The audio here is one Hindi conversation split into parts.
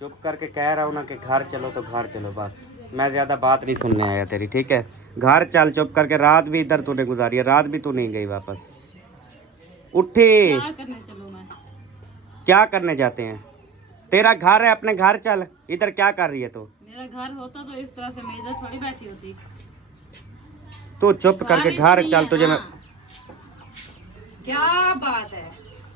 चुप करके कह रहा हूँ ना कि घर चलो तो घर चलो बस। मैं ज़्यादा बात नहीं सुनने आया तेरी, ठीक है? घर चल चुप करके। रात भी इधर तूने गुजारी है, रात भी तू नहीं गई वापस। उठी। क्या करने चलूं मैं? क्या करने जाते हैं? तेरा घर है, अपने घर चल। इधर क्या कर रही है तू? मेरा घर होता तो इस तरह से मैं इधर थोड़ी बैठी होती। तू चुप करके घर चल। तुझे मैं क्या बात है?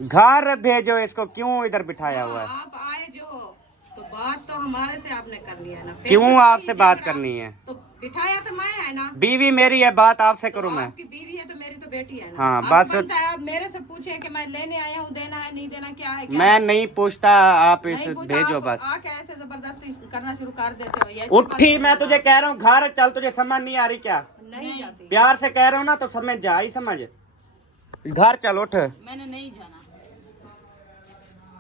घर भेजो इसको, क्यों इधर बिठाया हुआ है? आप आए जो हो तो बात तो हमारे से आपने कर लिया ना। क्यों आपसे बात करनी है? तो बिठाया तो मैं है ना। बीवी मेरी है, बात आपसे करूं मैं? आपकी बीवी है तो मेरी तो बेटी है ना। हाँ, आप बस बनता है आप मेरे से पूछे कि मैं लेने आया हूँ, देना है नहीं देना, क्या है क्या मैं नहीं पूछता, आप इस नहीं पूछा, भेजो आप बस। आके ऐसे जबरदस्ती करना शुरू कर देते हो। ये उठी, मैं तुझे कह रहा हूँ घर चल। तुझे समझ नहीं आ रही क्या? नहीं जाती। प्यार से कह रहा हूँ ना तो समझ जा, आई समझ। घर चल, उठ। मैंने नहीं जाना।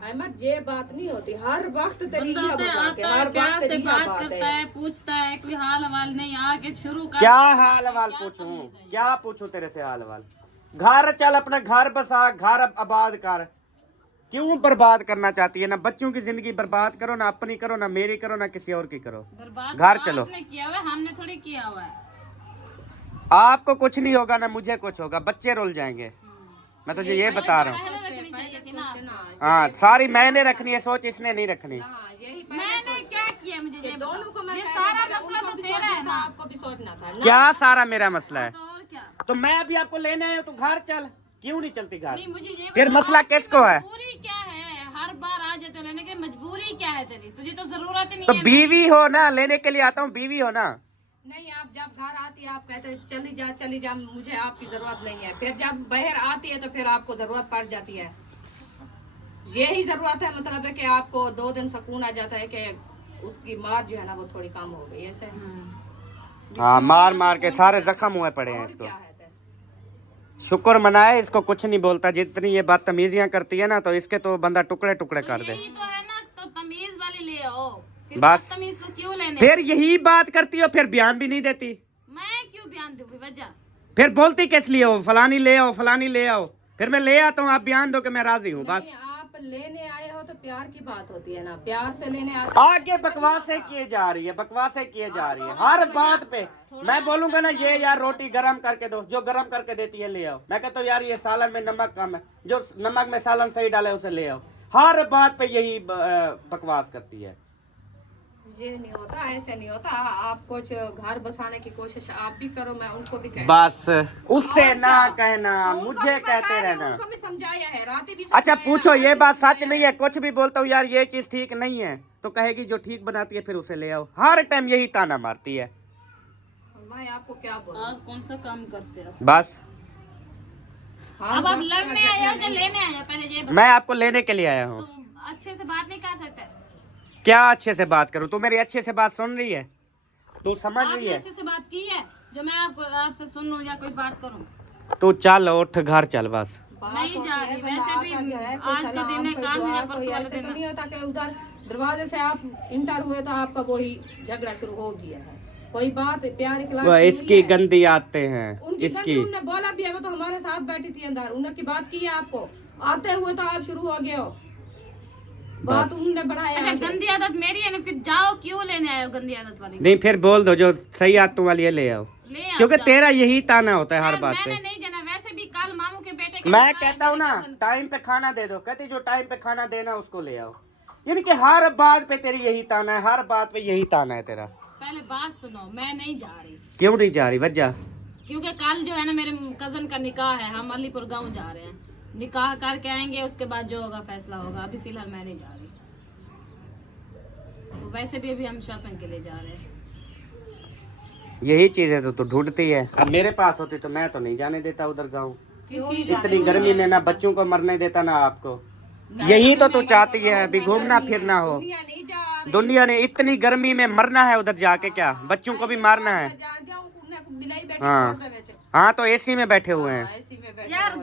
अहमद ये बात नहीं होती, हर वक्त बंदा आता है, प्यार से बात करता है, पूछता है, कोई हाल हवाल नहीं, आके शुरू कर। क्या हाल हवाल पूछूं? क्या पूछूं तेरे से हाल हवाल? घर चल, अपना घर बसा, घर आबाद कर। क्यों बर्बाद करना चाहती है? ना बच्चों की जिंदगी बर्बाद करो, ना अपनी करो, ना मेरी करो, ना किसी और की करो। बर्बाद घर तो चलो। आपने किया हुआ है, हमने थोड़ी किया हुआ है। आपको कुछ नहीं होगा, ना मुझे कुछ होगा, बच्चे रुल जाएंगे। मैं तुझे ये बता रहा हूँ। पहले रखनी चाहिए थी ना। हाँ, सारी मैंने रखनी है सोच, इसने नहीं रखनी। मैंने क्या किया? मुझे ये दोनों को मैं ये सारा मसला तो तेरा है ना। आपको भी सोचना था ना। क्या सारा मेरा मसला है? तो और क्या? तो मैं अभी आपको लेने आया हूँ, तो घर चल। क्यों नहीं चलती घर? नहीं, मुझे ये फिर बताओ, मसला आपकी किसको है? मजबूरी क्या है? हर बार आ जाते रहने की मजबूरी क्या है तेरी? तुझे तो जरूरत ही नहीं तो है। बीवी हो ना, लेने के लिए आता हूँ, बीवी हो ना। नहीं, आप जब घर आती है आप कहते हैं चली जा, मुझे आपकी जरूरत नहीं है। फिर जब बाहर आती है तो फिर आपको जरूरत पड़ जाती है। यही जरूरत है, मतलब है कि आपको 2 दिन सुकून आ जाता है कि उसकी मार जो है ना वो थोड़ी कम हो गई ऐसे। हाँ, मार मार के सारे जख्म हुए पड़े हैं इसको। क्या है शुक्र मनाए, इसको कुछ नहीं बोलता। जितनी ये बदतमीजियां करती है ना, तो इसके तो बंदा टुकड़े टुकड़े कर दे। यही तो है ना, तो तमीज वाली ले आओ। फिर बस। तमीज को क्यों लेने? फिर यही बात करती हो, फिर बयान भी नहीं देती। मैं क्यों बयान दूं? वजह फिर बोलती किस लिए हो? फलानी ले आओ, फलानी ले आओ। फिर मैं ले आता हूँ, आप बयान दो कि मैं राजी हूँ, बस। आप लेने आए हो तो प्यार की बात होती है ना, प्यार से लेने आते। आगे बकवासें किए जा रही है, बकवासें किए जा रही है हर बात पे। मैं बोलूंगा ना, ये यार रोटी गरम करके दो, जो गरम करके देती है ले आओ। मैं कहता हूँ यार ये सालन में नमक कम है, जो नमक में सालन सही डाले उसे ले आओ। हर बात पे यही बकवास करती है। ये नहीं होता, ऐसे नहीं होता। आप कुछ घर बसाने की कोशिश आप भी करो, मैं उनको भी कहती बस उससे ना कहना, मुझे कहते रहना। उनको भी समझाया है, रात भी अच्छा पूछो, ये बात सच नहीं है? कुछ भी बोलता हूँ यार ये चीज ठीक नहीं है, तो कहेगी जो ठीक बनाती है फिर उसे ले आओ। हर टाइम यही ताना मारती है। मैं आपको क्या बोलूं? आप कौन सा काम करते हो? बस अब आप लड़ने आए हो या लेने आए हो? पहले ये बताओ। मैं आपको लेने के लिए आया हूँ। तो अच्छे से बात नहीं कर सकते? क्या अच्छे से बात करूँ? तू मेरी अच्छे से बात सुन रही है? तू समझ रही आपने है? अच्छे से बात की है जो मैं आपको आपसे सुनूं या कोई बात करूं? तू चल उठ, घर चल बस। नहीं जा रही। वैसे भी आज के दिन है, काल में या परसों वाले ऐसे दिन तो नहीं होता कि उधर दरवाजे से आप इंटर हुए तो आपका वही झगड़ा शुरू हो गया है। कोई बात प्यार के खिलाफ वो इसकी गंदी आते हैं उनकी इसकी। उन्होंने बोला भी है, वो तो हमारे साथ बैठी थी अंदर, उन्होंने की बात की है आपको। आते हुए तो आप शुरू हो गए हो, बात उन्होंने बढ़ाया। अच्छा, गंदी आदत मेरी है ना, फिर जाओ क्यों लेने आए हो गंदी आदत वाली? नहीं, फिर बोल दो जो सही आदतों वाली है ले आओ, ले आओ, क्योंकि जाओ। तेरा यही ताना होता है हर बात पे। मैंने नहीं जाना। वैसे भी कल मामू के बेटे के मैं कहता हूँ ना टाइम पे खाना दे दो, कहती जो टाइम पे खाना देना उसको ले आओ। यानी कि हर बात पे तेरी यही ताना है, हर बात पे यही ताना है तेरा। पहले बात सुनो, मैं नहीं जा रही। क्यों नहीं जा रही? वजह? क्योंकि कल जो है ना मेरे कजन का निकाह है, हम अलीपुर गांव जा रहे हैं। निकाह करके आएंगे, उसके बाद जो होगा फैसला होगा। अभी फिलहाल मैं नहीं जा रही। तो वैसे भी अभी हम शॉपिंग के लिए जा रहे हैं। यही चीज है तो तू ढूंढती है। अब मेरे पास होती तो मैं तो नहीं जाने देता उधर गाँव। इतनी गर्मी में ना बच्चों को मरने देता ना आपको। यही तो तू चाहती है, अभी घूमना फिरना हो। दुनिया ने इतनी गर्मी में मरना है उधर जाके, क्या बच्चों को भी मारना है? हाँ हाँ, तो एसी में बैठे हुए हैं यार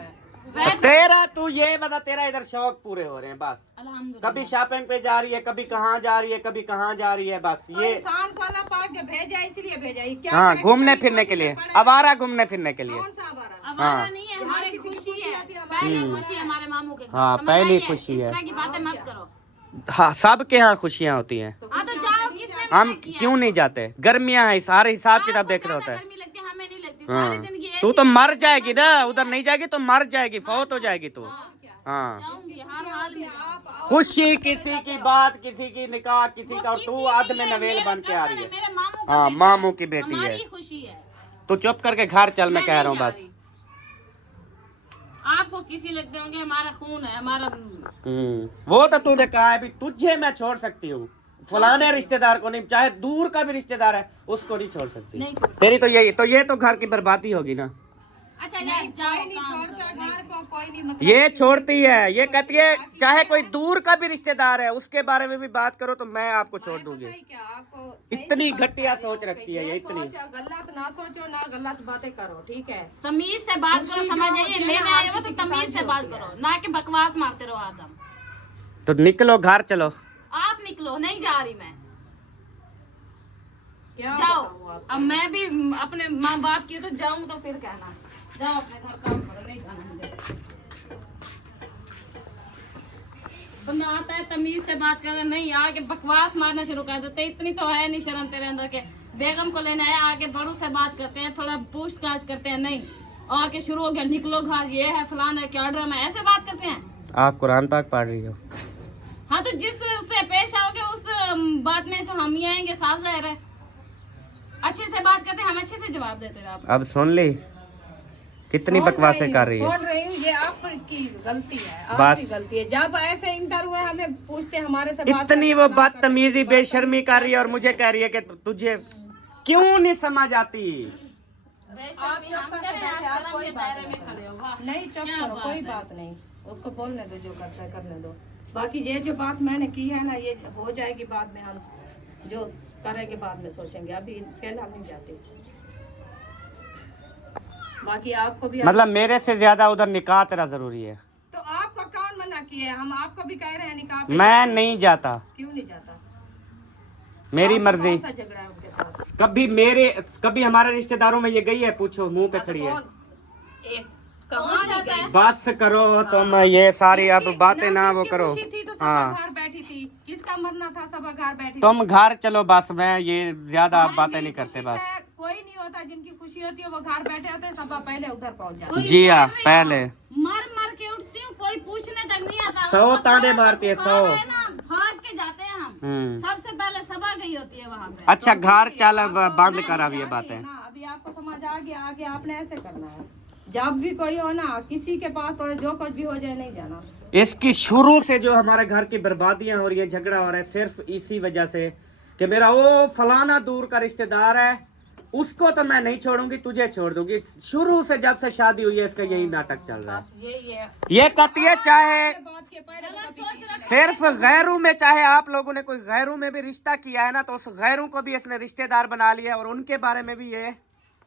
तेरा। तू ये बता, तेरा इधर शौक पूरे हो रहे हैं बस। अल्हम्दुलिल्लाह। कभी शॉपिंग पे जा रही है, कभी कहाँ जा रही है, कभी कहाँ जा रही है, बस ये। इंसान को अल्लाह पाक जब भेजा इसलिए भेजा है। क्या हाँ, करे, घूमने कभी फिरने कोई के लिए, पड़े। आवारा घूमने फिरने के लिए। कौन सा आवारा? हमारा नहीं है, हमारी किसी की खुशी खुशी है। आती है, पहली खुशी है हमारे मामू के घर। हाँ, समझ पहली आई है? खुशी इस है। तरह की बातें मत करो। हाँ, सबके यहाँ खुशियाँ होती हैं। हाँ तो जाओ, किसने हम मना किया? क्यों नहीं जाते? गर्मियाँ हैं, सारे हिसाब किताब आपको देखना होता ज्यादा है। गर्मी लगती है, हमें नहीं लगती। हाँ, सारी जिंदगी तू ऐसी तो मर जाएगी ना, उधर नहीं जाएगी तो मर जाएगी, फौत हो जाएगी तू। हाँ, जाऊंगी हर हाल में जाऊंगी। खुशी किसी की बात, किसी की निकाह, किसी का, और किसी तू की अध में नहीं है, नवेल मेरा बन के आ cousin रही है, है। मेरे मामू का हाँ, बेटा मामू है। की बेटी है। हमारी खुशी है। तू चुप करके घर चल, मैं कह नहीं रहा हूँ जा बस। रही। आपको किसी लगते होंगे हमारा खून है, हमारा वो तो तूने कहा है, भी तुझे मैं छोड़ सकती हूँ, फलाने रिश्तेदार को नहीं, चाहे दूर का भी रिश्तेदार है उसको नहीं छोड़ सकती। नहीं छोड़ तेरी तो यही तो, ये तो घर की बर्बादी होगी ना। अच्छा यार जाओ, कोई नहीं काम छोड़ता करो, नहीं। घर को, कोई नहीं मतलब ये छोड़ती है, ये कहती है चाहे कोई दूर का भी रिश्तेदार है उसके बारे में भी बात करो तो मैं आपको छोड़ दूंगी। पता ही क्या आपको सही इतनी से बात घटिया कर सोच रही हूँ रखती है कि ये, इतनी। सोच गलत ना सोचो ना गलत बातें करो, ठीक है। तमीज से बात करो, खुशी समझ जो आइए, होती है लेने ना, आए हो हर तो किसी के तमीज साथ से बात होती है। करो, ना कि बकवास मारते रहो आदम। तो निकलो घर चलो। आप निकलो, नहीं जा रही मैं। क्या जाओ, बताऊँ आपको? अब मैं भी अपने माँ बाप की तो जाऊं तो फिर कहना, जाओ अपने घर काम करो, नहीं जाना मुझे। बंदा आता है तमीज से बात कर, नहीं आगे बकवास मारना शुरू कर देते। इतनी तो है नहीं शर्म तेरे अंदर के, बेगम को लेना है, आगे बड़ों से बात करते हैं, थोड़ा पूछताछ करते हैं, नहीं और के शुरू हो गया निकलो घर, ये है फलाना है, क्या ड्रामा है, ऐसे बात करते हैं। आप कुरान पाक पढ़ रही हो? हाँ तो जिस से पेश आओगे उस बात में तो हम ही आएंगे, साफ जाहिर है। अच्छे से बात करते हैं, हम अच्छे से जवाब देते हैं। आप अब सुन ली कितनी बकवासें कर रही है। छोड़ रही हूँ, ये आपकी गलती है, बस। आपकी गलती है। जब ऐसे इंटर हुए हमें पूछते हमारे से बात इतनी करते, वो बात बदतमीजी करते, बेशर्मी कर रही है और मुझे कह रही है कि तुझे क्यों नहीं समझ आती। बेशर्मी हम करें, आप शर्म के दायरे में खड़े हो। वाह, नहीं चुप क्या करो, बात कोई है। बात नहीं, उसको बोलने दो, जो करता है करने दो। बाकी ये जो बात मैंने की है ना, ये हो जाएगी बाद में, हम जो करेंगे बाद में सोचेंगे, अभी पहले हम नहीं जाते। बाकी आपको भी मतलब मेरे से ज्यादा उधर निकाह तेरा जरूरी है। तो आपको कौन मना किया है? हम आपको भी कह रहे हैं निकाह पे मैं नहीं जाता, क्यों नहीं जाता? मेरी आपका मर्जी। कौन सा झगड़ा है उनके साथ? कभी हमारे रिश्तेदारों में ये गई है? पूछो, मुंह पे खड़ी है। कहाँ नहीं गई? बस करो तुम, ये सारी अब बातें ना वो किसकी करो। खुशी थी तो सब हाँ, घर बैठी थी, किसका मरना था सब घर बैठी थी। तुम घर चलो बस, मैं ये ज्यादा आप बातें नहीं करते खुशी बस। से कोई नहीं होता, जिनकी खुशी होती है वो घर बैठे होते हैं, सब पहले उधर पहुंच जाते जी हाँ, पहले मर मर के उठती हूँ, कोई पूछने तक नहीं आता। 100 ताने मारती है, 100। है ना, भाग के जाते हैं हम। सबसे पहले सभा गई होती है वहाँ पे। अच्छा घर चल, अब आपको बंद नहीं कर अब ये जाती बातें। है ना, अभी आपको समझ आ गया, आगे आपने ऐसे करना है। जब भी कोई हो ना, किसी के पास तो जो कुछ भी हो जाए, नहीं जाना। इसकी शुरू से जो हमारे घर की बर्बादियां हो रही है, झगड़ा हो रहा है, सिर्फ इसी वजह से कि मेरा वो फलाना दूर का रिश्तेदार है, उसको तो मैं नहीं छोड़ूंगी, तुझे छोड़ दूंगी। शुरू से जब से शादी हुई है इसका यही नाटक चल रहा है। ये कहती है चाहे बात के पहले तो कभी सिर्फ गैरों में, चाहे आप लोगों ने कोई गैरों में भी रिश्ता किया है ना, तो उस गैरों को भी इसने रिश्तेदार बना लिया और उनके बारे में भी ये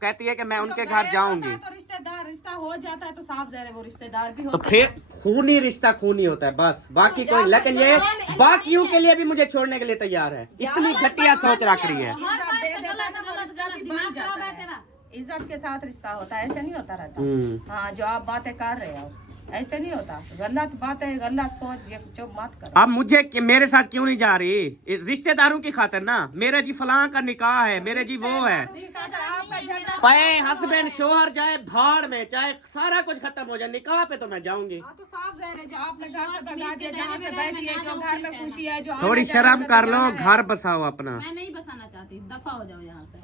कहती है कि मैं उनके घर जाऊंगी। तो रिश्तेदार, रिश्ता हो जाता है तो साफ जाहिर है वो रिश्तेदार भी तो होते फिर खूनी रिश्ता खूनी होता है बस, बाकी कोई। लेकिन ये बाकियों के लिए भी मुझे छोड़ने के लिए तैयार है। इतनी घटिया सोच रख रही है। इज्जत दे देता है तो वो रिश्ता भी बन जाता है। इज्जत के साथ रिश्ता होता है, ऐसे नहीं होता रहता। हाँ, जो आप बातें कर रहे हो ऐसे नहीं होता। गलत बातें, गलत सोच ये जो मत करो। अब मुझे मेरे साथ क्यों नहीं जा रही? रिश्तेदारों की खातिर ना, मेरा जी फलां का निकाह है, मेरे जी वो है, आपका झगड़ा पे हस्बैंड शोहर जाए भाड़ में, चाहे सारा कुछ खत्म हो जाए, निकाह पे तो मैं जाऊंगी। हाँ, तो साफ जाहिर है, जो आपने घर से भगा दिया, जहाँ से बैठी है, जो घर में खुशी है, जो थोड़ी आने जाने शर्म में कर लो, जाना है। घर बसाओ अपना। मैं नहीं बसाना चाहती, दफा हो जाओ यहाँ से।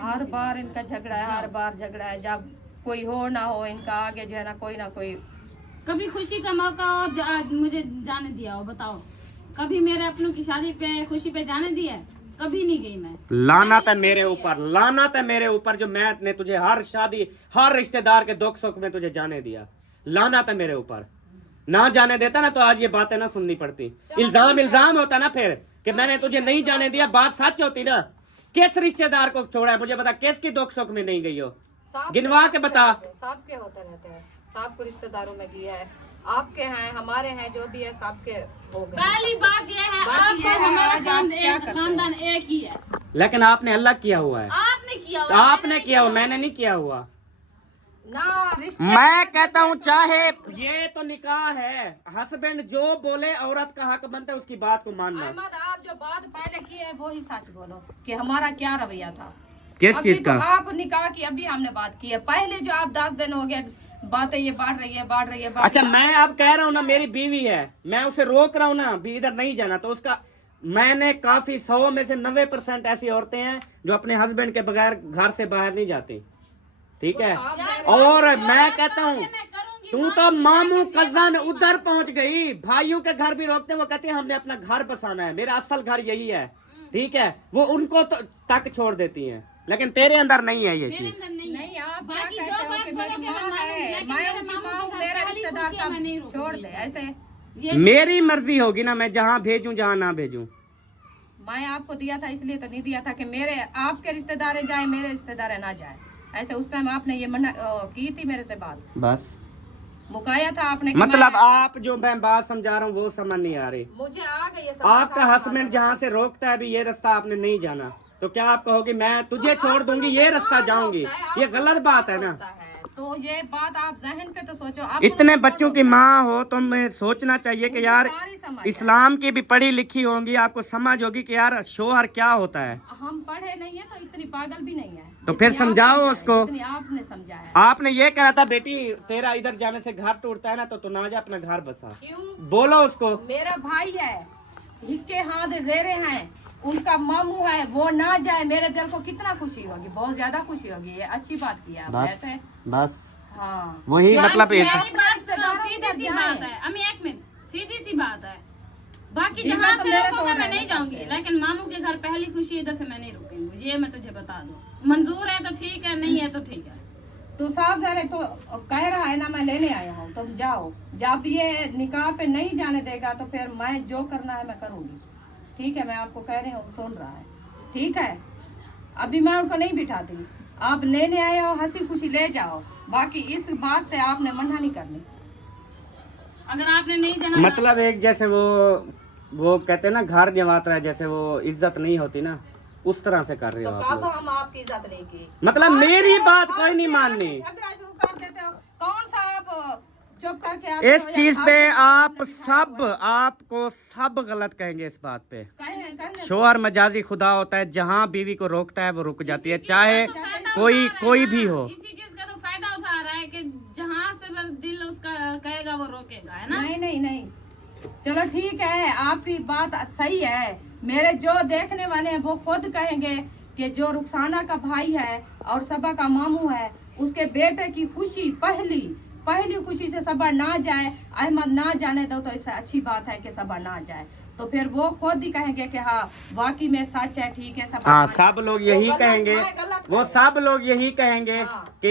हर बार इनका झगड़ा है, हर बार झगड़ा है। जब कोई हो ना हो, इनका आगे जो है ना कोई कभी खुशी का मौका हो मुझे जाने दिया हो, बताओ? कभी मेरे अपनों की शादी पे, खुशी पे जाने दिया? कभी नहीं गई मैं। लाना था मेरे ऊपर, लाना था मेरे ऊपर, जो मैंने तुझे हर शादी, हर रिश्तेदार के दुख सुख में तुझे जाने दिया। लाना था मेरे ऊपर। ना जाने देता ना तो आज ये बातें ना सुननी पड़ती। इल्जाम होता ना फिर कि मैंने तुझे नहीं जाने दिया, बात सच होती ना। किस रिश्तेदार को छोड़ा है मुझे बता, किसकी दुख सुख में नहीं गई हो? गिनवा के बता। सबके होते रहते हैं, सबको रिश्तेदारों में किया है। आपके हैं, हमारे हैं, जो भी है सबके हो गए। पहली बात ये है, बाकी ये आपको है, हमारा आज आप क्या करते हो? खानदान एक ही है। लेकिन आपने अलग किया हुआ है। आपने किया हुआ, आपने किया हुआ, मैंने नहीं किया हुआ। ना रिश्ते मैं कहता हूँ चाहे ये तो निकाह है, हस्बैंड जो बोले औरत का हक बनता है उसकी बात को मानना। अहमद, आप जो बात पहले की है वो ही सच बोलो कि हमारा क्या रवैया था। किस अभी चीज तो का? आप निकाह की अभी हमने बात की है, पहले जो आप 10 दिन हो गए बातें ये बढ़ रही है। अच्छा, मैं अब कह रहा हूँ ना, मेरी बीवी है, मैं उसे रोक रहा हूँ ना भी इधर नहीं जाना, तो उसका मैंने काफी 100 में से 90% ऐसी औरतें हैं जो अपने हस्बैंड के बगैर घर से बाहर नहीं जाती, ठीक है। और मैं कहता हूँ तू तो मामू कजन उधर पहुंच गई, भाइयों के घर भी रोकते हैं, वो कहते हैं हमने अपना घर बसाना है, मेरा असल घर यही है, ठीक है, वो उनको तो तक छोड़ देती हैं, लेकिन तेरे अंदर नहीं है ये चीज। नहीं, आप क्या बाकी कहते जो हो बात कि मेरी बोलोगे माँ मैं है, मानूंगी, मैं लेकिन उनकी मेरे माँ हूँ, मामू मेरे के घर रिश्तेदार पहली खुशी है, मैं नहीं सब छोड़ रोकूंगी। दे ऐसे। मेरी मर्जी होगी ना, मैं जहाँ भेजूं जहाँ ना भेजूं। मैं आपको दिया था इसलिए तो नहीं दिया था कि मेरे आपके रिश्तेदार जाए, मेरे रिश्तेदार ना जाए, ऐसे उस टाइम आपने ये मना की थी मेरे से बात, बस मुकाया था आपने कि मतलब आप जो मैं बात समझा रहा हूँ वो समझ नहीं आ रही। मुझे आ गई है समझ, आपका सारी हस्बैंड जहाँ से रोकता है भी ये रास्ता आपने नहीं जाना, तो क्या आप कहोगे मैं तुझे छोड़ दूंगी ये रास्ता जाऊंगी? ये गलत बात है ना। होता है। तो ये बात आप जहन पे तो सोचो, आप इतने बच्चों की माँ हो तो मैं सोचना चाहिए कि यार सारी समझ है। इस्लाम की भी पढ़ी लिखी होंगी, आपको समझ होगी कि यार शोहर क्या होता है। हम पढ़े नहीं है तो इतनी पागल भी नहीं है, तो फिर जितनी आप समझाओ समझाए, उसको। जितनी आपने समझाया। आपने ये कहा था बेटी तेरा इधर जाने से घर टूटता है ना, तो तू ना जा, अपना घर बसा। क्यों? बोलो उसको। मेरा भाई है, हिक्के हाथ जेरे हैं, उनका मामू है, वो ना जाए, मेरे दिल को कितना खुशी होगी, बहुत ज्यादा खुशी होगी। ये अच्छी बात की है आप बस ऐसे। बस हाँ, वही मतलब मेरी एक बात सुनो, सीधी सी बात है, अम्मी एक मिनट, सीधी सी बात है, बाकी जी, जहाँ मैं तो से मेरे रोकोगे तो मैं नहीं रहना जाऊंगी, चाहते हैं। लेकिन मामू के घर पहली खुशी इधर से मैं नहीं रुकूंगी, ये मैं तुझे बता दूं। मंजूर है तो ठीक है, नहीं है तो ठीक है। तू साफ जाने तो कह रहा है ना, मैं लेने आया हूँ, तुम जाओ। जब ये निकाह पे नहीं जाने देगा तो फिर मैं जो करना है मैं करूँगी, ठीक है। मैं आपको कह रही हूँ, सुन रहा है, ठीक है। अभी मैं उनको नहीं बिठाती, आप लेने आए हो, हंसी खुशी ले जाओ, बाकी इस बात से आपने मना नहीं करनी। अगर आपने नहीं जाना मतलब एक जैसे वो कहते हैं ना घर जमात रहा है, जैसे वो इज्जत नहीं होती ना, उस तरह से कर रहे तो हो आप कब लोग। हम आपकी इज्जत नहीं की? मतलब मेरी बात कोई नहीं माननी। झगड़ा शुरू कर देते हो, कौन सा आप चुप करके आते इस हो या चीज भाग पे के आप आपने सब बिठाया हुआ है? आपको सब गलत कहेंगे इस बात पे। कहने शोहर मजाजी खुदा होता है, जहाँ बीवी को रोकता है वो रुक जाती है, चाहे कोई भी हो। इसी चीज का तो फायदा उठा रहा है कि जहाँ से बस दिल उसका कहेगा वो रोकेगा, है ना। नहीं, चलो ठीक है, आपकी बात सही है। मेरे जो देखने वाले हैं वो खुद कहेंगे कि जो रुखसाना का भाई है और सबा का मामू है, उसके बेटे की खुशी पहली खुशी से सबा ना जाए, अहमद ना जाने दो, तो इससे अच्छी बात है कि सबा ना जाए। तो फिर वो खुद ही कहेंगे कि हाँ वाकई में सच है, ठीक है। हाँ, सब लोग यही गलत- कहेंगे, मैं गलत वो कह सब लोग यही कहेंगे हाँ। कि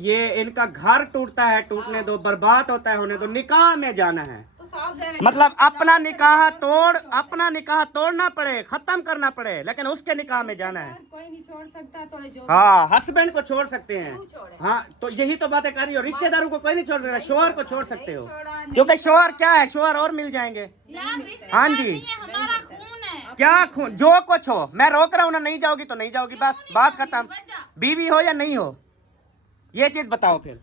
ये इनका घर टूटता है, टूटने दो, बर्बाद होता है होने दो, निकाह में जाना है। तो साफ जाने मतलब अपना निकाह तोड़ना पड़े, खत्म करना पड़े, लेकिन उसके निकाह में जाना है। कोई नहीं छोड़ सकता, तो जो हाँ, हस्बैंड को छोड़ सकते हैं। क्यों छोड़े? हाँ, तो यही तो बातें कर रही हो, रिश्तेदारों को कोई नहीं छोड़ सकता, शोहर को छोड़ सकते हो, छोड़ा नहीं। क्योंकि शोहर क्या है, शोहर और मिल जाएंगे। यार रिश्तेदार हाँ जी। नहीं है, हमारा खून है। क्या खून, जो कुछ हो, मैं रोक रहा हूँ ना, नहीं जाओगी तो नहीं जाओगी, बस बात खत्म। वजह बीवी हो या नहीं हो, ये चीज बताओ फिर।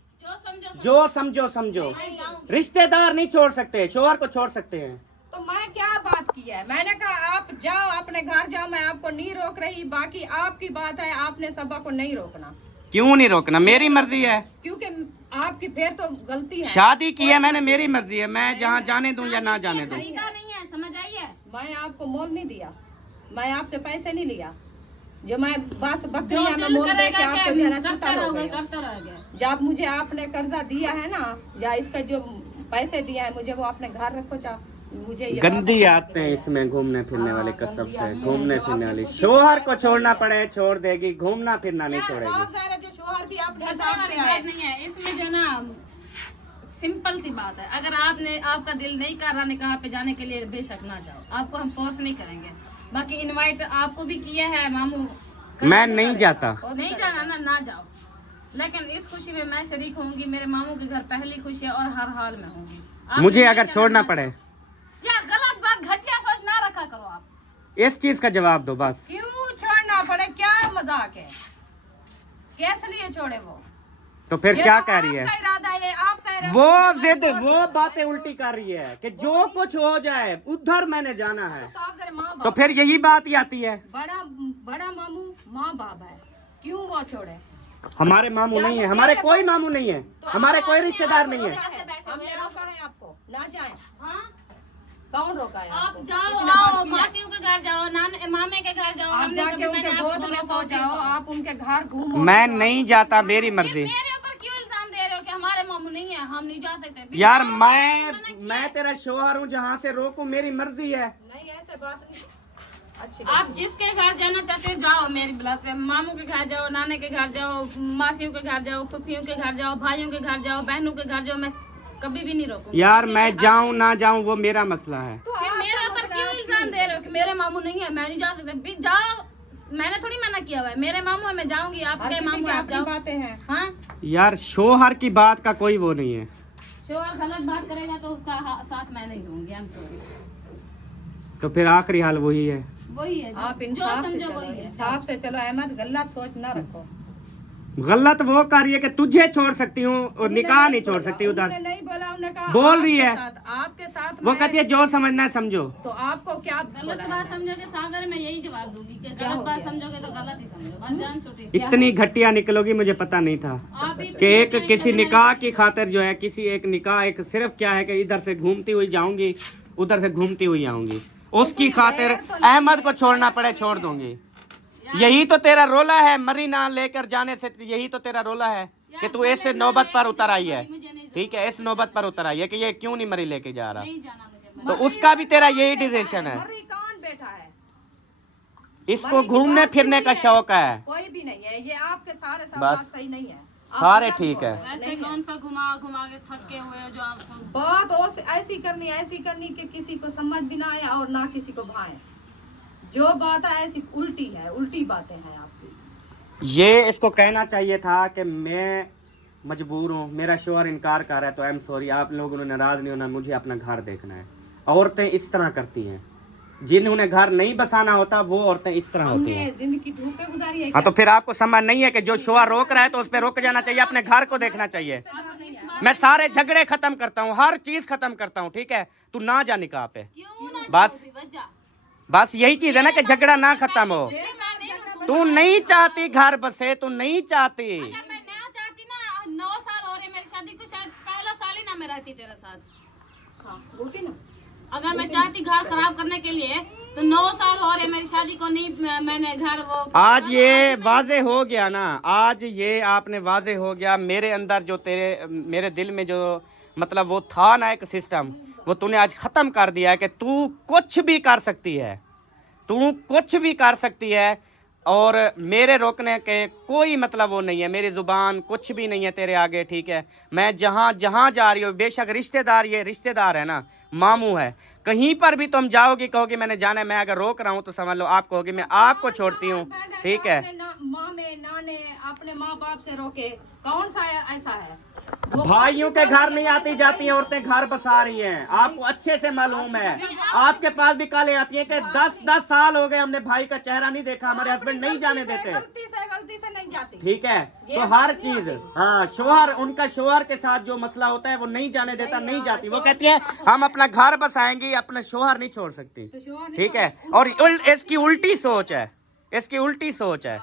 जो समझो जो समझो मैं जाऊंगी। रिश्तेदार नहीं छोड़ सकते, शोहर को छोड़ सकते हैं। तो मैं क्या बात की है? मैंने कहा आप जाओ, अपने घर जाओ, मैं आपको नहीं रोक रही, बाकी आपकी बात है, आपने सबा को नहीं रोकना। क्यों नहीं रोकना, मेरी मर्जी है, क्योंकि आपकी फिर तो गलती है। शादी की है मैंने, मेरी मर्जी है, मैं जहाँ जाने दूं या ना जाने दूं। खरीदा नहीं है, समझ आइए। मैं आपको मोल नहीं दिया, मैं आपसे पैसे नहीं लिया, जो मैं बस जो बकरियां में दिल मोल दे के करेगा आपको क्या देना चाहता करता रहोगे। जब मुझे आपने कर्जा दिया है ना, या इसका जो पैसे दिया है मुझे, वो अपने घर रखो। चाह मुझे ये गंदी आदतें इसमें घूमने फिरने वाली, कसम से घूमने फिरने वाली। शोहर को छोड़ना पड़े छोड़ देगी, घूमना फिरना नहीं छोड़ेगी। साफ ज़ाहिर है, जो शोहर भी अपने हिसाब हिसाब से से आए। नहीं है इसमें, जो ना सिंपल सी बात है, अगर आपका दिल नहीं कर रहा निकाह पे जाने के लिए, बेशक ना जाओ, आपको हम फोर्स नहीं करेंगे। बाकी इनवाइट आपको भी किया है मामू, मैं नहीं जाता। नहीं जाना ना जाओ, लेकिन इस खुशी में मैं शरीक होंगी। मेरे मामू के घर पहली खुशी है और हर हाल में होंगी। आप मुझे नहीं अगर जाना छोड़ना ना पड़े, यार गलत बात, घटिया सोच ना रखा करो आप। इस चीज का जवाब दो बस। क्यों छोड़ना पड़े? क्या मजाक है? कैसे लिए छोड़े वो? तो फिर ये क्या तो कह रही है? आपका इरादा है, आप कह रहे हो वो जिद, वो बातें उल्टी कर रही है कि जो कुछ हो जाए उधर मैंने जाना है। साफ करे माँ तो बाप, फिर यही बात ही आती है। बड़ा बड़ा मामू माँ बाप है, क्यों वो छोड़े? हमारे मामू नहीं है, हमारे कोई मामू नहीं है, हमारे कोई रिश्तेदार नहीं है। हमने रोका है आपको ना जाए? हाँ? कौन रोका है आप आपको? जाओ, किसने आओ, बात की है? मासियों के घर जाओ, नाने मामे के घर जाओ। आप हमने जाके कभी- उनके मैंने गोद आपको में सो रोका जाओ, नहीं। आप उनके घर घूमो। मैं नहीं जाता, मेरी मर्जी। मेरे ऊपर क्यों इल्जाम दे रहे हो कि हमारे मामू नहीं है, हम नहीं जा सकते? भी यार जाओ, मैं मना किया है। तेरा शोहर हूँ, जहाँ से रोकूं मेरी मर्जी है। नहीं ऐसे बात नहीं अच्छी। आप जिसके घर जाना चाहते हो जाओ, मेरी बिला से। मामू के घर जाओ, नाने के घर जाओ, मासियों के घर जाओ, फुफियों के घर जाओ, भाइयों के घर जाओ, बहनों के घर जाओ, मैं कभी भी नहीं रोकूंगी। यार मैं जाऊँ ना जाऊँ वो मेरा मसला है। फिर मेरे ऊपर क्यों इल्जाम दे रहे हो कि मेरे मामू नहीं है, मैं नहीं जा सकता? भी जाओ, मैंने थोड़ी मना किया हुआ है। मेरे मामू है, मैं जाऊंगी। आपके मामू है, आप अपनी जाओ। बातें हैं। हाँ, यार शोहर की बात का कोई वो नहीं है। शोहर गलत बात करेगा तो उसका साथ मैं नहीं दूंगी। I'm sorry। तो फिर आखिरी हाल वही है। वही है आप जो इंसाफ से समझो चलो, वही है। इंसाफ से चलो अहमद, गलत सोच ना रखो। गलत वो कर रही है कि तुझे छोड़ सकती हूँ और निकाह नहीं छोड़ सकती उधर। उन्होंने नहीं बोला, उन्होंने कहा बोल रही है। आपके साथ वो मैं- कहती है जो समझना है समझो। तो आपको क्या गलत बोला बात है? समझोगे सागर में यही जवाब दूंगी कि क्या गलत हो बात गया? समझोगे तो गलत ही समझो। अनजान छोटी इतनी घटिया निकलोगी मुझे पता नहीं था आप ही कि एक किसी निकाह की खातिर जो है, किसी एक निकाह एक सिर्फ क्या है कि इधर से घूमती हुई जाऊंगी, उधर से घूमती हुई आऊंगी, उसकी खातिर अहमद को छोड़ना पड़े छोड़ दूंगी। यही तो तेरा रोला है, मरी ना लेकर जाने से यही तो तेरा रोला है कि तू इस नौबत पर उतर आई है। ठीक है, इस नौबत पर उतर आई है कि ये क्यों नहीं मरी लेके जा रहा। नहीं जाना मुझे। तो उसका भी तेरा यही डिसीजन है। मर्री कौन बैठा है? इसको घूमने फिरने का शौक है। कोई भी नहीं है, ये आपके सारे सब बस। बात सही नहीं है। आप सारे गलत ठीक बोल है। रहे हो। ऐसे कौन सा घुमा घुमा के थके हुए हो जो आपको बात और ऐसी करनी कि किसी को समझ भी ना आए और ना किसी को भाए। जो बात है ऐसी उल्टी है, उल्टी बातें हैं आपकी। ये इसको कहना चाहिए था कि मैं मजबूर हूँ, मेरा शोहर इनकार कर रहा है तो आई एम सॉरी, आप लोगों ने नाराज नहीं होना, मुझे अपना घर देखना है। औरतें इस तरह करती हैं, जिन्होंने घर नहीं बसाना होता वो औरतें इस तरह होती हमने हैं। जिंदगी धूप पे गुजारी है हाँ, क्या? तो फिर आपको समझ नहीं है कि जो शोहर रोक रहा है तो उस पर रुक जाना चाहिए, अपने घर को देखना चाहिए। मैं सारे झगड़े खत्म करता हूँ, हर चीज खत्म करता हूँ, ठीक है? तू ना जा निकाह पे, क्यों ना बस। जाओ भी, वजह। बस यही चीज है ना कि झगड़ा ना खत्म हो। तू नहीं चाहती घर बसे, तू नहीं चाहती। अगर मैं ना चाहती ना, 9 साल हो रहे मेरी शादी को, शायद पहला साल ही ना मैं रहती तेरे साथ। हाँ, बोलती ना। अगर मैं चाहती घर खराब करने के लिए तो 9 साल हो रहे मेरी शादी को, नहीं मैंने घर वो। आज ये वाजे हो गया ना, आज ये आपने वाजे हो गया। मेरे अंदर जो मेरे दिल में जो मतलब वो था ना एक सिस्टम, वो तूने आज ख़त्म कर दिया है कि तू कुछ भी कर सकती है, तू कुछ भी कर सकती है और मेरे रोकने के कोई मतलब वो नहीं है। मेरी ज़ुबान कुछ भी नहीं है तेरे आगे, ठीक है? मैं जहाँ जहाँ जा रही हूँ, बेशक रिश्तेदार, ये रिश्तेदार है ना, मामू है, कहीं पर भी तुम जाओगी कहोगी मैंने जाना है, मैं अगर रोक रहा हूँ तो समझ लो आप कहोगी मैं आपको छोड़ती हूँ, ठीक है? अपने मामे नाने अपने माँ बाप से रोके, कौन सा ऐसा है? जो भाइयों के घर नहीं आती जाती हैं औरतें, घर बसा रही हैं, आपको अच्छे से मालूम है। आपके पास भी काले आती हैं कि 10-10 साल हो गए हमने भाई का चेहरा नहीं देखा, हमारे हस्बैंड नहीं जाने देते, गलती से नहीं जाती। ठीक है? तो हर चीज, हाँ, शोहर, उनका शोहर के साथ जो मसला होता है वो नहीं जाने देता, नहीं जाती। वो कहती है हम अपना घर बसाएंगे, अपना शोहर नहीं छोड़ सकती, ठीक है? और इसकी उल्टी सोच है, इसकी उल्टी सोच है।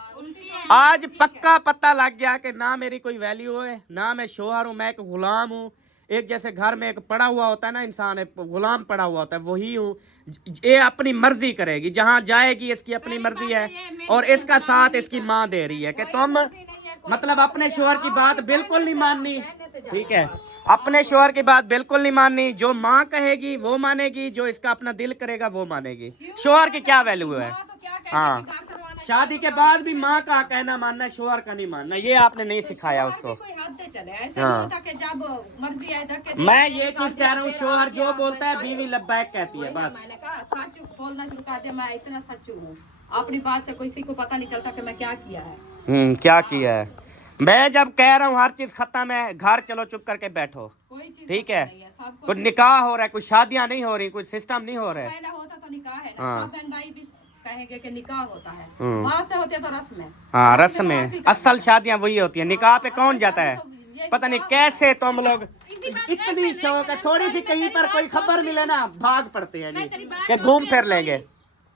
आज पक्का पता लग गया कि ना मेरी कोई वैल्यू है, ना मैं शोहर हूँ, मैं एक गुलाम हूँ। एक जैसे घर में एक पड़ा हुआ होता है ना इंसान, एक गुलाम पड़ा हुआ होता है, वही हूँ। ये अपनी मर्जी करेगी, जहाँ जाएगी इसकी अपनी मर्जी है और इसका साथ इसकी माँ दे रही है कि तुम मतलब अपने शोहर की बात बिल्कुल नहीं माननी, ठीक है? अपने शोहर की बात बिल्कुल नहीं माननी, जो माँ कहेगी वो मानेगी, जो इसका अपना दिल करेगा वो मानेगी। शोहर की क्या वैल्यू है? हाँ, शादी के बाद भी माँ का कहना मानना है, शोहर का नहीं मानना। ये आपने नहीं सिखाया उसको। कोई हद चले, ऐसा नहीं होता कि जब मर्जी आए धक्के मैं ये चीज कह रहा हूँ, शोहर जो बोलता है बीवी लब्बैक कहती है, बस। मैंने कहा सच बोलना शुरू कर दिया, मैं इतना सच्चू हूँ, अपनी बात से किसी को पता नहीं चलता कि मैं क्या किया है। क्या किया है? मैं जब कह रहा हूँ हर चीज खत्म है, घर चलो चुप करके बैठो, कोई चीज ठीक है? नहीं है, सबको कुछ निकाह हो रहा है, कुछ शादियां नहीं हो रही, कुछ सिस्टम नहीं हो रहा है। पहले होता तो निकाह है ना, हाँ। सब बहन भाई भी कहेंगे कि निकाह होता है, हम्म। वास्ते होते तो रस्म है। हाँ, रस्म में असल शादियां वही होती है, निकाह पे कौन जाता है? पता नहीं कैसे तुम लोग इतनी शौक है, थोड़ी सी कहीं पर कोई खबर मिले ना भाग पड़ते हैं जी कि घूम फिर लेंगे।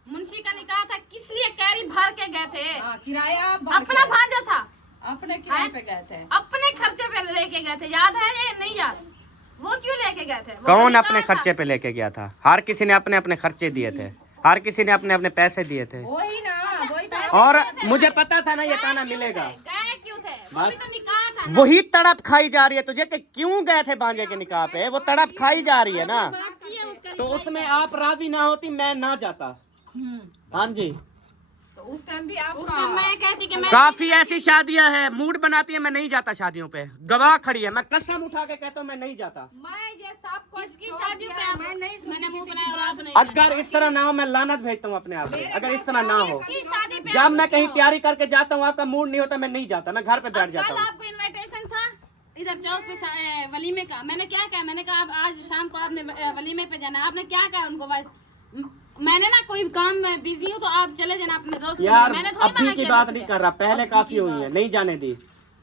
मुंशी का निकाह था, किस लिए कैरी भर के गए थे? किराया अपना भांजा था, अपने किराए पे गए थे, अपने खर्चे पे लेके गए थे। याद है या नहीं याद? वो क्यों लेके गए थे? वो कौन तो अपने निकाह था। खर्चे पे लेके गया था? हर किसी ने अपने अपने खर्चे दिए थे, हर किसी ने अपने अपने पैसे दिए थे। वही ना, वही तो। और मुझे पता था ना ये ताना मिलेगा। गए क्यों थे? वो भी तो निकाह था ना। वही तड़प खाई जा रही है तुझे कि क्यों गए थे भांजे के निकाह पे, वो तड़प खाई जा रही है ना। बात की है उसका। तो उसमें आप राजी ना होती, मैं ना जाता। हाँ जी, तो उस टाइम भी आप उसका मैं कहती कि मैं काफी ऐसी शादियां हैं मूड बनाती है, मैं नहीं जाता शादियों पे। गवाह खड़ी है, मैं कसम उठा के कहता हूँ मैं नहीं जाता। मैं ये सब को किसकी शादी पे आप? मैं नहीं मैंने मुंह बनाया और आप नहीं। अगर इस तरह ना हो मैं लानत भेजता हूँ अपने आप पे। अगर इस तरह ना हो, किसकी शादी पे? जब मैं कहीं तैयारी करके जाता हूँ आपका मूड नहीं होता, मैं नहीं जाता, मैं घर पे बैठ जाता कल हूँ। आपको इनविटेशन था इधर चौक पे वलीमे का। मैंने क्या कहा? मैंने कहा आप आज शाम को आपने वलीमे पे जाना है। आपने क्या कहा उनको? बस मैंने ना कोई काम में बिजी हूँ तो आप चले जाना अपने दोस्त के यार घर। मैंने थोड़ी अभी मना की किया बात था नहीं तुझे। कर रहा, पहले काफी हुई है, नहीं जाने दी।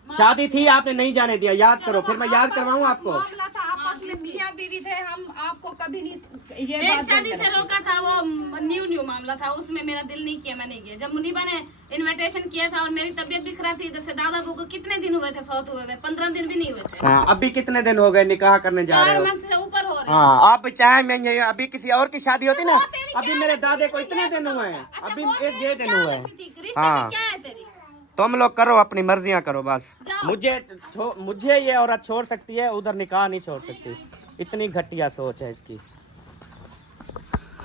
शादी थी आपने नहीं जाने दिया, याद करो, फिर मैं याद करवाऊँ आपको। मामला था आपस में, मियां बीवी थे हम, आपको कभी नहीं ये एक बात शादी नहीं से करते। रोका था, वो न्यू मामला था, उसमें मेरा दिल नहीं किया, मैं नहीं गया। जब मुनीबा ने इनविटेशन किया था और मेरी तबीयत भी खराब थी, जैसे दादा बहू को कितने दिन हुए थे फौत हुए? 15 दिन भी नहीं हुए थे। हाँ, अभी कितने दिन हो गए निकाह करने जा रहे 4 हो? मंथ से ऊपर हो रहे हैं। हाँ, आप चाहे मैं ये अभी किसी और की शादी होती ना, वो तेरी अभी क्या मेरे लगती दादे थी? को इतने मुझे दिन बताओ। हुए हैं, अच्छा, अभी वो एक तेरी ये दिन क्या हुए हैं। लगती थी? रिश्ते हाँ। में क्या है तेरी? तुम लोग करो अपनी मर्जियां करो बस। जाओ। मुझे ये औरत छोड़ सकती है, उधर निकाह नहीं छोड़ सकती। इतनी घटिया सोच है इसकी।